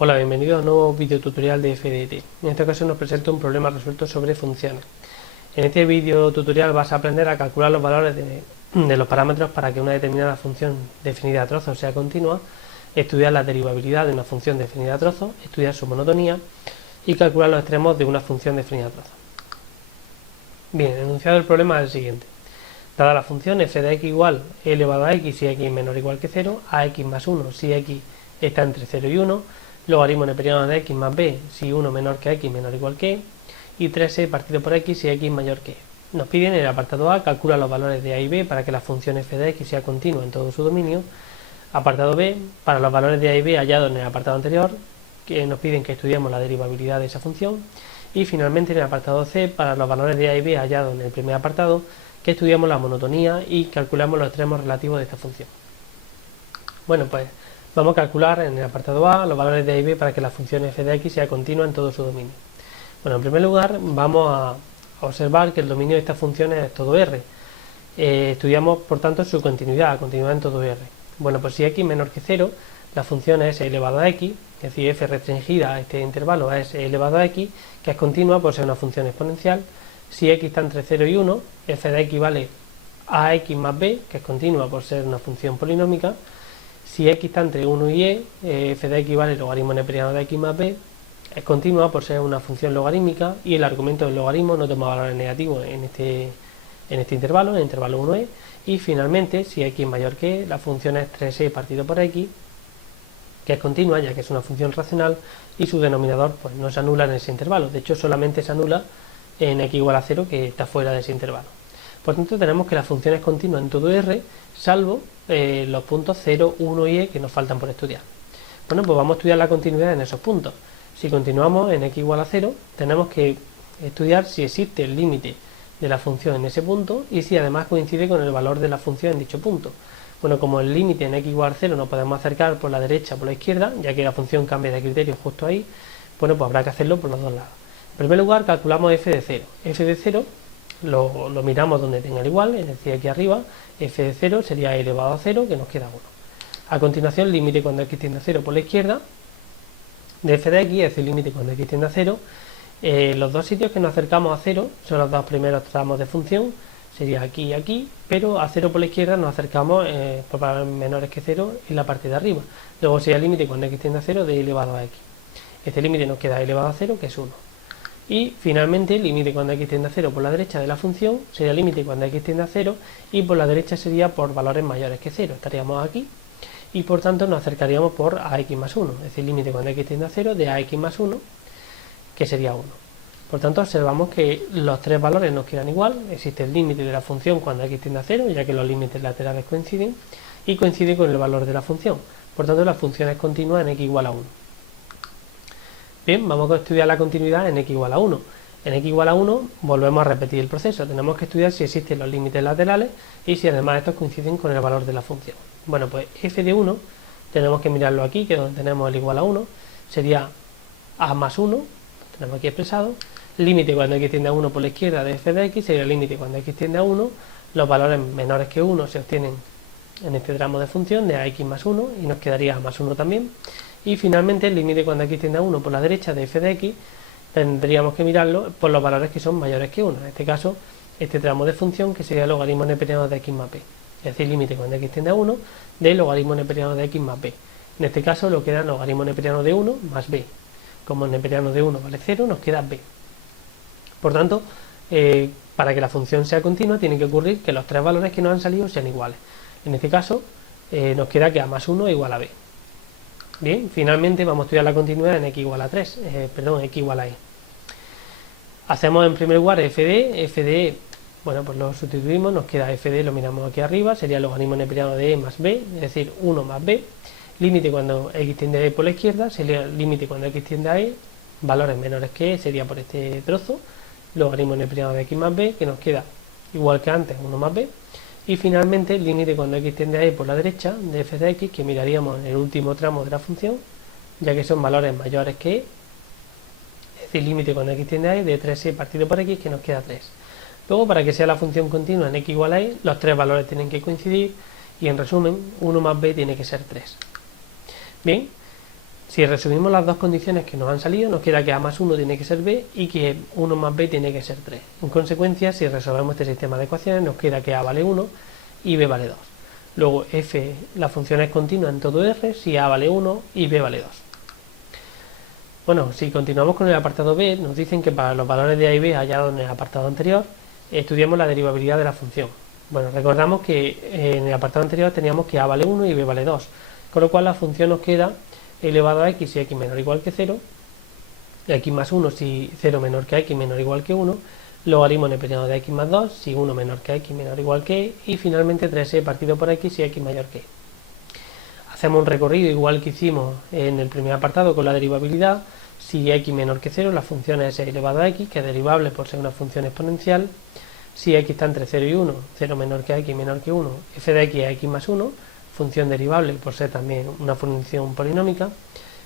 Hola, bienvenido a un nuevo video tutorial de FDT. En este caso nos presento un problema resuelto sobre funciones. En este video tutorial vas a aprender a calcular los valores de los parámetros para que una determinada función definida a trozos sea continua, estudiar la derivabilidad de una función definida a trozos, estudiar su monotonía y calcular los extremos de una función definida a trozos. Bien, el enunciado del problema es el siguiente. Dada la función f de x igual e elevado a x si x menor o igual que 0, a x más 1 si x está entre 0 y 1, logaritmo neperiano de x más b si 1 menor que x menor o igual que, y 3e partido por x si x mayor que. Nos piden en el apartado A, calcula los valores de a y b para que la función f de x sea continua en todo su dominio. Apartado B, para los valores de a y b hallados en el apartado anterior, que nos piden que estudiemos la derivabilidad de esa función. Y finalmente en el apartado C, para los valores de a y b hallados en el primer apartado, que estudiamos la monotonía y calculamos los extremos relativos de esta función. Bueno, pues vamos a calcular en el apartado A los valores de a y b para que la función f de x sea continua en todo su dominio. Bueno, en primer lugar vamos a observar que el dominio de esta función es todo R. Estudiamos por tanto su continuidad en todo R. Bueno, pues si x menor que 0, la función es e elevado a x, es decir, f restringida a este intervalo es e elevado a x, que es continua por ser una función exponencial. Si x está entre 0 y 1, f de x vale a x más b, que es continua por ser una función polinómica. Si x está entre 1 y e, f de x vale logaritmo neperiano de x más b, es continua por ser una función logarítmica y el argumento del logaritmo no toma valores negativos en este intervalo, en el intervalo 1e. Y finalmente, si x es mayor que e, la función es 3e partido por x, que es continua ya que es una función racional y su denominador pues no se anula en ese intervalo. De hecho, solamente se anula en x igual a 0, que está fuera de ese intervalo. Por tanto, tenemos que la función es continua en todo R, salvo los puntos 0, 1 y e que nos faltan por estudiar. Bueno, pues vamos a estudiar la continuidad en esos puntos. Si continuamos en x igual a 0, tenemos que estudiar si existe el límite de la función en ese punto y si además coincide con el valor de la función en dicho punto. Bueno, como el límite en x igual a 0 nos podemos acercar por la derecha o por la izquierda, ya que la función cambia de criterio justo ahí, bueno, pues habrá que hacerlo por los dos lados. En primer lugar, calculamos f de 0. f de 0 lo miramos donde tenga el igual, es decir, aquí arriba, f de 0 sería e elevado a 0, que nos queda 1. A continuación, límite cuando x tiende a 0 por la izquierda, de f de x, es decir, límite cuando x tiende a 0. Los dos sitios que nos acercamos a 0 son los dos primeros tramos de función, sería aquí y aquí, pero a 0 por la izquierda nos acercamos por valores menores que 0 en la parte de arriba. Luego sería el límite cuando x tiende a 0 de e elevado a x. Este límite nos queda e elevado a 0, que es 1. Y finalmente, el límite cuando x tiende a 0 por la derecha de la función sería el límite cuando x tiende a 0 y por la derecha sería por valores mayores que 0. Estaríamos aquí y por tanto nos acercaríamos por ax más 1, es decir, límite cuando x tiende a 0 de ax más 1, que sería 1. Por tanto, observamos que los tres valores nos quedan igual. Existe el límite de la función cuando x tiende a 0, ya que los límites laterales coinciden, y coincide con el valor de la función. Por tanto, la función es continua en x igual a 1. Bien, vamos a estudiar la continuidad en x igual a 1. En x igual a 1 volvemos a repetir el proceso. Tenemos que estudiar si existen los límites laterales y si además estos coinciden con el valor de la función. Bueno, pues f de 1 tenemos que mirarlo aquí, que es donde tenemos el igual a 1. Sería a más 1, tenemos aquí expresado. Límite cuando x tiende a 1 por la izquierda de f de x sería el límite cuando x tiende a 1. Los valores menores que 1 se obtienen en este tramo de función de ax más 1 y nos quedaría a más 1 también. Y finalmente el límite cuando x tiende a 1 por la derecha de f de x tendríamos que mirarlo por los valores que son mayores que 1. En este caso, este tramo de función que sería el logaritmo neperiano de x más b. Es decir, límite cuando x tiende a 1 del logaritmo neperiano de x más b. En este caso lo queda el logaritmo neperiano de 1 más b. Como el neperiano de 1 vale 0, nos queda b. Por tanto, para que la función sea continua tiene que ocurrir que los tres valores que nos han salido sean iguales. En este caso, nos queda que a más 1 es igual a b. Bien, finalmente vamos a estudiar la continuidad en x igual a 3, x igual a e. Hacemos en primer lugar f de, bueno, pues lo sustituimos, nos queda f de, lo miramos aquí arriba, sería el logaritmo neperiano de e más b, es decir, 1 más b. Límite cuando x tiende a e por la izquierda, sería el límite cuando x tiende a e, valores menores que e sería por este trozo, logaritmo neperiano de x más b, que nos queda igual que antes, 1 más b. Y finalmente el límite cuando x tiende a e por la derecha de f de x, que miraríamos en el último tramo de la función, ya que son valores mayores que e, es decir, límite cuando x tiende a e de 3e partido por x, que nos queda 3. Luego, para que sea la función continua en x igual a e, los tres valores tienen que coincidir y en resumen, 1 más b tiene que ser 3. Bien, Si resumimos las dos condiciones que nos han salido, nos queda que a más 1 tiene que ser b y que 1 más b tiene que ser 3. En consecuencia, si resolvemos este sistema de ecuaciones, nos queda que a vale 1 y b vale 2. Luego f, la función es continua en todo r si a vale 1 y b vale 2. Bueno, si continuamos con el apartado b, nos dicen que para los valores de a y b hallados en el apartado anterior, estudiemos la derivabilidad de la función. Bueno, recordamos que en el apartado anterior teníamos que a vale 1 y b vale 2, con lo cual la función nos queda elevado a x si x menor o igual que 0, x más 1 si 0 menor que x menor o igual que 1, logaritmo neperiano de x más 2 si 1 menor que x menor o igual que e, y finalmente 3e partido por x si x mayor que e. Hacemos un recorrido igual que hicimos en el primer apartado con la derivabilidad. Si x menor que 0, la función es e elevado a x, que es derivable por ser una función exponencial. Si x está entre 0 y 1, 0 menor que x menor que 1, f de x es x más 1, función derivable por ser también una función polinómica.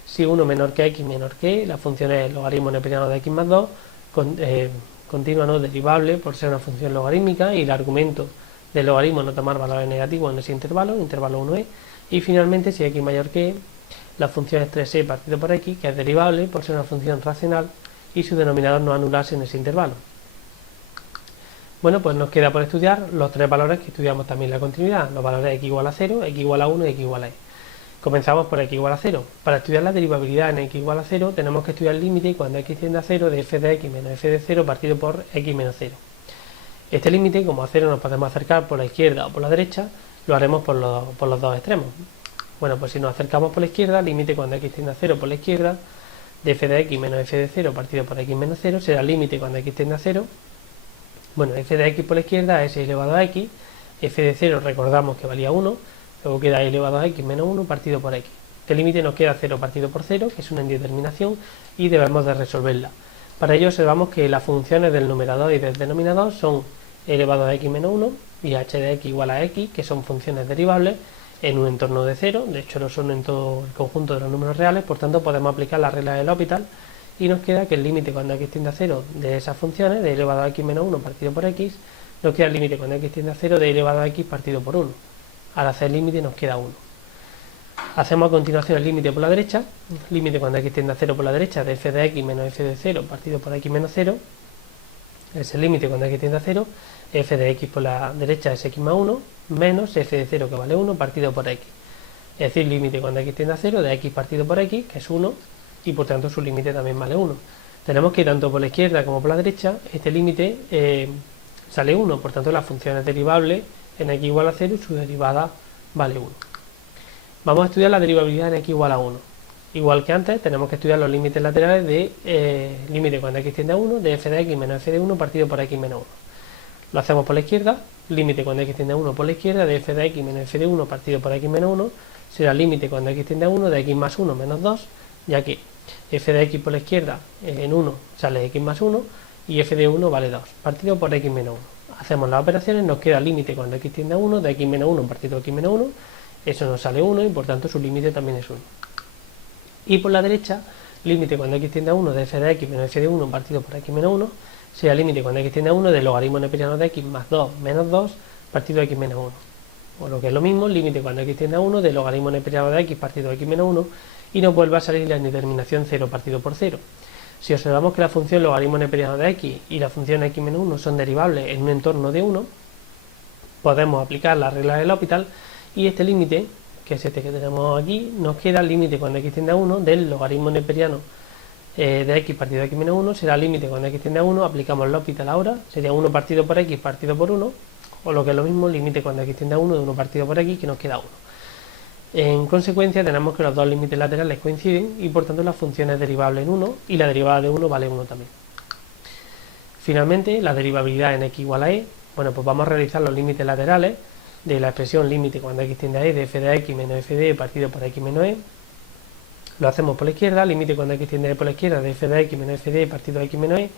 Si 1 menor que x menor que e, la función es el logaritmo neperiano de x más 2, continua no derivable por ser una función logarítmica, y el argumento del logaritmo no tomar valores negativos en ese intervalo 1e. Y finalmente, si x mayor que e, la función es 3e partido por x, que es derivable por ser una función racional y su denominador no anularse en ese intervalo. Bueno, pues nos queda por estudiar los tres valores que estudiamos también en la continuidad, los valores x igual a 0, x igual a 1 y x igual a e. Comenzamos por x igual a 0. Para estudiar la derivabilidad en x igual a 0 tenemos que estudiar el límite cuando x tiende a 0 de f de x menos f de 0 partido por x menos 0. Este límite, como a 0 nos podemos acercar por la izquierda o por la derecha, lo haremos por los dos extremos. Bueno, pues si nos acercamos por la izquierda, límite cuando x tiende a 0 por la izquierda de f de x menos f de 0 partido por x menos 0 será límite cuando x tiende a 0. Bueno, f de x por la izquierda es e elevado a x, f de 0 recordamos que valía 1, luego queda e elevado a x menos 1 partido por x. Este límite nos queda 0 partido por 0, que es una indeterminación, y debemos de resolverla. Para ello observamos que las funciones del numerador y del denominador son e elevado a x menos 1 y h de x igual a x, que son funciones derivables en un entorno de 0, de hecho lo son en todo el conjunto de los números reales, por tanto podemos aplicar la regla del L'Hopital, y nos queda que el límite cuando x tiende a 0 de esas funciones, de e elevado a x menos 1 partido por x, nos queda el límite cuando x tiende a 0 de e elevado a x partido por 1. Al hacer límite nos queda 1. Hacemos a continuación el límite por la derecha, límite cuando x tiende a 0 por la derecha de f de x menos f de 0 partido por x menos 0, es el límite cuando x tiende a 0, f de x por la derecha es x más 1, menos f de 0 que vale 1 partido por x. Es decir, límite cuando x tiende a 0 de x partido por x, que es 1, y por tanto su límite también vale 1. Tenemos que tanto por la izquierda como por la derecha, este límite sale 1, por tanto la función es derivable en x igual a 0 y su derivada vale 1. Vamos a estudiar la derivabilidad en x igual a 1. Igual que antes, tenemos que estudiar los límites laterales de límite cuando x tiende a 1 de f de x menos f de 1 partido por x menos 1. Lo hacemos por la izquierda, límite cuando x tiende a 1 por la izquierda de f de x menos f de 1 partido por x menos 1 será límite cuando x tiende a 1 de x más 1 menos 2, ya que f de x por la izquierda en 1 sale x más 1 y f de 1 vale 2, partido por x menos 1. Hacemos las operaciones, nos queda límite cuando x tiende a 1 de x menos 1 partido por x menos 1, eso nos sale 1 y por tanto su límite también es 1. Y por la derecha, límite cuando x tiende a 1 de f de x menos f de 1 partido por x menos 1, será límite cuando x tiende a 1 del logaritmo neperiano de x más 2 menos 2 partido de x menos 1. O lo que es lo mismo, límite cuando x tiende a 1 del logaritmo neperiano de x partido de x menos 1, y nos vuelve a salir la indeterminación 0 partido por 0. Si observamos que la función logaritmo neperiano de x y la función x menos 1 son derivables en un entorno de 1, podemos aplicar la regla del L'Hopital, y este límite, que es este que tenemos aquí, nos queda el límite cuando x tiende a 1 del logaritmo neperiano de x partido de x menos 1, será límite cuando x tiende a 1, aplicamos el L'Hopital ahora, sería 1 partido por x partido por 1, o lo que es lo mismo, límite cuando x tiende a 1 de 1 partido por x, que nos queda 1. En consecuencia tenemos que los dos límites laterales coinciden y por tanto la función es derivable en 1 y la derivada de 1 vale 1 también. Finalmente, la derivabilidad en x igual a e, bueno, pues vamos a realizar los límites laterales de la expresión límite cuando x tiende a e de f de x menos f de e partido por x menos e. Lo hacemos por la izquierda, límite cuando x tiende a e por la izquierda de f de x menos f de e partido de x menos e.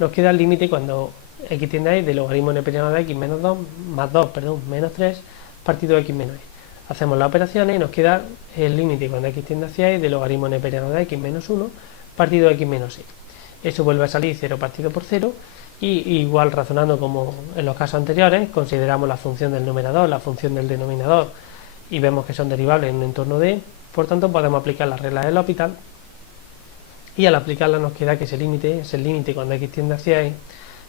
Nos queda el límite cuando x tiende a e del logaritmo neperiano de x menos 2, más 2, perdón, menos 3 partido de x menos e. Hacemos las operaciones y nos queda el límite cuando x tiende hacia e del logaritmo neperiano de x menos 1 partido de x menos e. Eso vuelve a salir 0 partido por 0 y igual razonando como en los casos anteriores, consideramos la función del numerador, la función del denominador y vemos que son derivables en un entorno de, Por tanto, podemos aplicar las reglas del L'Hopital y al aplicarla nos queda que ese límite es el límite cuando x tiende hacia e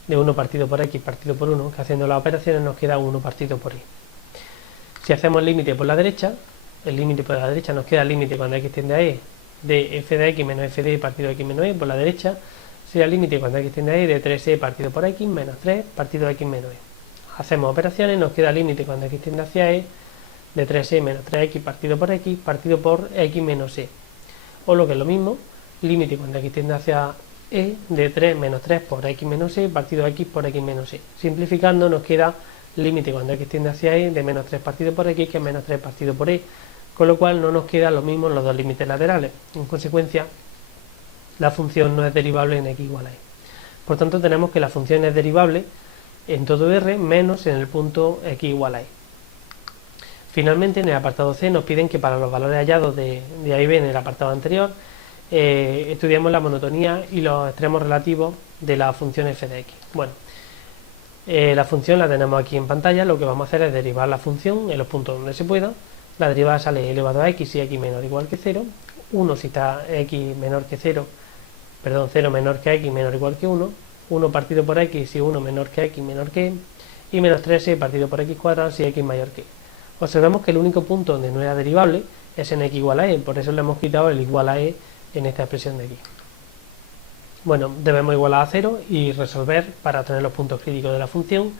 de 1 partido por x partido por 1, que haciendo las operaciones nos queda 1 partido por y. Si hacemos el límite por la derecha, el límite por la derecha nos queda el límite cuando x tiende a e de f de x menos f de e partido x menos e, por la derecha sería el límite cuando x tiende a e de 3e partido por x menos 3 partido x menos e. Hacemos operaciones, nos queda el límite cuando x tiende hacia e de 3e menos 3x partido por x menos e. O lo que es lo mismo, límite cuando x tiende hacia e de 3 menos 3 por x menos e partido x por x menos e. Simplificando nos queda límite cuando x tiende hacia e de menos 3 partido por x que es menos 3 partido por e, con lo cual no nos queda lo mismo en los dos límites laterales. En consecuencia, la función no es derivable en x igual a e. Por tanto, tenemos que la función es derivable en todo r menos en el punto x igual a e. Finalmente, en el apartado C nos piden que para los valores hallados de A y B en el apartado anterior estudiemos la monotonía y los extremos relativos de la función f de x. Bueno, la función la tenemos aquí en pantalla. Lo que vamos a hacer es derivar la función en los puntos donde se pueda. La derivada sale elevado a x si x menor o igual que 0, 1 si está x menor que 0, perdón, 0 menor que x menor o igual que 1, 1 partido por x si 1 menor que x menor que y menos 3 partido por x cuadrado si x mayor que. Observemos que el único punto donde no era derivable es en x igual a e, por eso le hemos quitado el igual a e en esta expresión de aquí. Bueno, debemos igualar a 0 y resolver para obtener los puntos críticos de la función.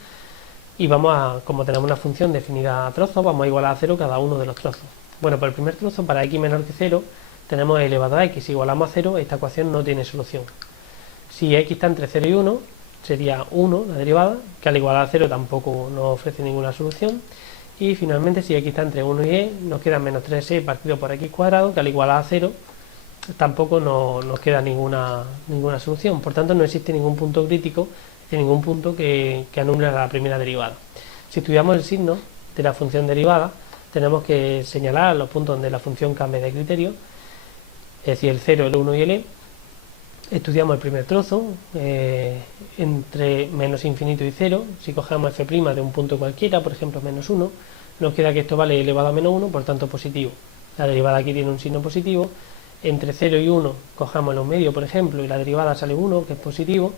Y vamos a, como tenemos una función definida a trozos, vamos a igualar a 0 cada uno de los trozos. Bueno, por el primer trozo, para x menor que 0, tenemos elevado a x. Si igualamos a 0, esta ecuación no tiene solución. Si x está entre 0 y 1, sería 1 la derivada, que al igualar a 0 tampoco nos ofrece ninguna solución. Y finalmente, si x está entre 1 y e, nos queda menos 3e partido por x cuadrado, que al igualar a 0 tampoco nos queda ninguna solución. Por tanto, no existe ningún punto crítico, ningún punto que anule la primera derivada. Si estudiamos el signo de la función derivada, tenemos que señalar los puntos donde la función cambia de criterio, es decir, el 0, el 1 y el e. Estudiamos el primer trozo, entre menos infinito y 0. Si cogemos f' de un punto cualquiera, por ejemplo menos 1, nos queda que esto vale elevado a menos 1, por tanto positivo. La derivada aquí tiene un signo positivo. Entre 0 y 1 cogemos el 1 medio, por ejemplo, y la derivada sale 1, que es positivo.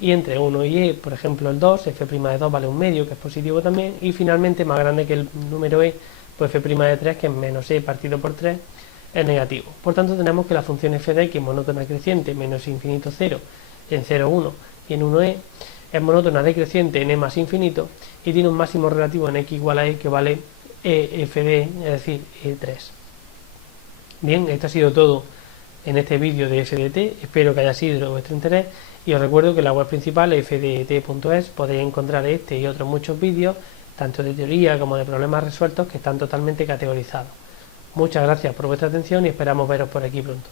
Y entre 1 y e, por ejemplo el 2, f' de 2 vale 1 medio, que es positivo también. Y finalmente, más grande que el número e, pues f' de 3, que es menos e partido por 3, es negativo. Por tanto, tenemos que la función f de x monótona creciente menos infinito 0 en 0, 1 y en 1e es monótona decreciente en e más infinito y tiene un máximo relativo en x igual a e que vale f de e, es decir, e3. Bien, esto ha sido todo en este vídeo de f de t. Espero que haya sido de vuestro interés y os recuerdo que en la web principal fdt.es podéis encontrar este y otros muchos vídeos, tanto de teoría como de problemas resueltos, que están totalmente categorizados. Muchas gracias por vuestra atención y esperamos veros por aquí pronto.